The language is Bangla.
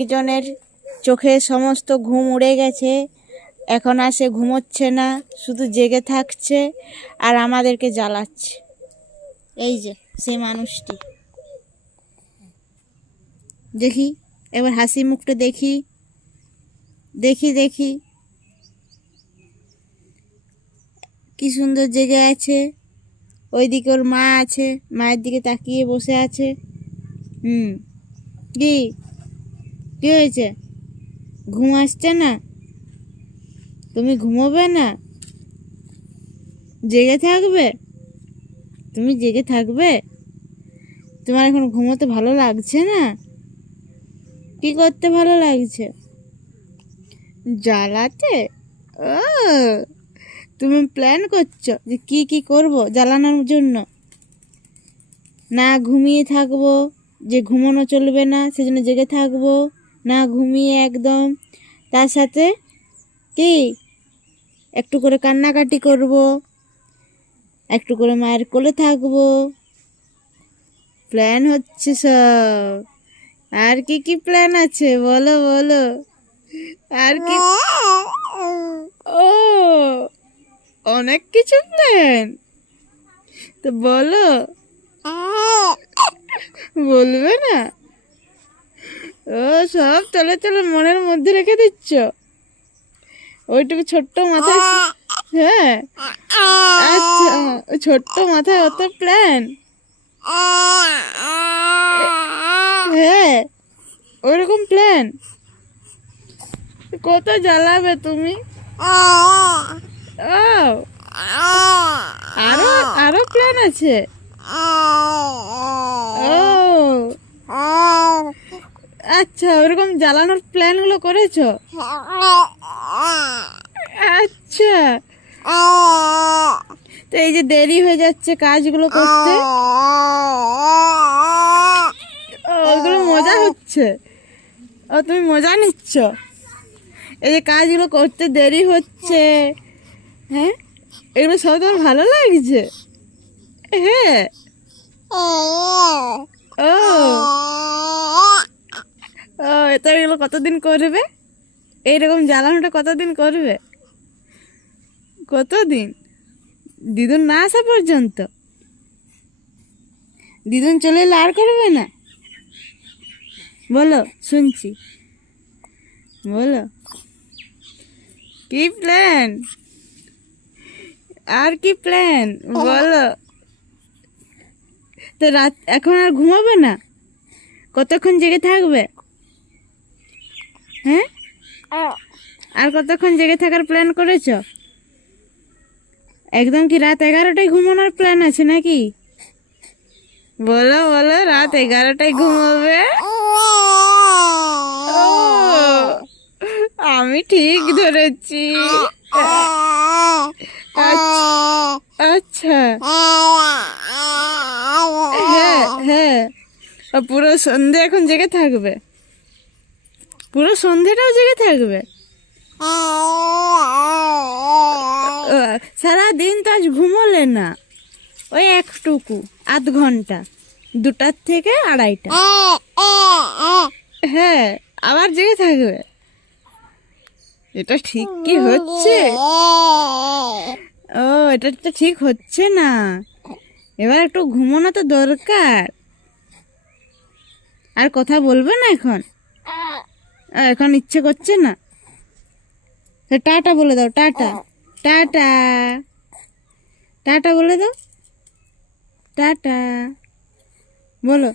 একজনের চোখে সমস্ত ঘুম উড়ে গেছে। এখন আর সে ঘুমোচ্ছে না, শুধু জেগে থাকছে আর আমাদেরকে জ্বালাচ্ছে। এই যে, সেই মানুষটি। দেখি, এবার হাসি মুখটা দেখি। দেখি দেখি। কি সুন্দর জেগে আছে। ওই ওইদিকে ওর মা আছে, মায়ের দিকে তাকিয়ে বসে আছে। হুম। কি? কি হয়েছে? ঘুম আসছে না? তুমি ঘুমোবে না? জেগে থাকবে? তুমি জেগে থাকবে? তোমার এখন ঘুমোতে ভালো লাগছে না? কি করতে ভালো লাগছে? জ্বালাতে? ও, তুমি প্ল্যান করছ যে কি কি করব জ্বালানোর জন্য? না ঘুমিয়ে থাকব, যে ঘুমানো চলবে না, সেজন্য জেগে থাকব। না ঘুমিয়ে একদম। তার সাথে কি? একটু করে কান্নাকাটি করব, একটু করে মায়ের কোলে থাকব। প্ল্যান হচ্ছে সব। আর কি কি প্ল্যান আছে বলো বলো। আর কি? ও, অনেক কিছু প্ল্যান। তো বলো। বলবে না? ও সব চলে চলে মনের মধ্যে রেখে দিচ্ছ। ওইটুকু ছোট্ট মাথায় হ্যাঁ। আচ্ছা ছোট্ট মাথায় অত প্ল্যান হ্যাঁ ওইরকম প্ল্যান কত জ্বালাবে তুমি? আরও আরও প্ল্যান আছে? আচ্ছা ওরকম জ্বালানোর প্ল্যানগুলো করেছ? আচ্ছা। তো এই যে দেরি হয়ে যাচ্ছে কাজগুলো করতে। ওগুলো মজা হচ্ছে। ও, তুমি মজা নিচ্ছ? এই যে কাজগুলো করতে দেরি হচ্ছে। হ্যাঁ? এগুলো সব তোমার ভালো লাগছে? হ্যাঁ। ও। ও এগুলো কতদিন করবে? এইরকম জ্বালানোটা কতদিন করবে? কতদিন? দিদুন না আসা পর্যন্ত। দিদুন চলে এলে আর করবে না? বলো, শুনছি। বলো। কি প্ল্যান আর কি প্ল্যান বলো। তো রাত, এখন আর ঘুমাবে না? কতক্ষণ জেগে থাকবে? হ্যাঁ? আর কতক্ষণ জেগে থাকার প্ল্যান করেছ? একদম কি রাত এগারোটায় ঘুমানোর প্ল্যান আছে নাকি? বলো বলো, রাত এগারোটায় ঘুমাবে? আমি ঠিক ধরেছি। আচ্ছা। হ্যাঁ হ্যাঁ। ও, পুরো সন্ধে এখন জেগে থাকবে। পুরো সন্ধেটাও জেগে থাকবে? সারা দিন তো আজ ঘুমোলে না। ওই একটুকু, আধ ঘণ্টা, দুটার থেকে আড়াইটা। হ্যাঁ আবার জেগে থাকবে। এটা ঠিক কি হচ্ছে? ও, এটা তো ঠিক হচ্ছে না। এবার একটু ঘুমোনো তো দরকার। আর কথা বলবে না এখন? এখন ইচ্ছে করছে না। টাটা বলে দাও টাটা। টাটা। টাটা বলে দাও। টাটা। বলো।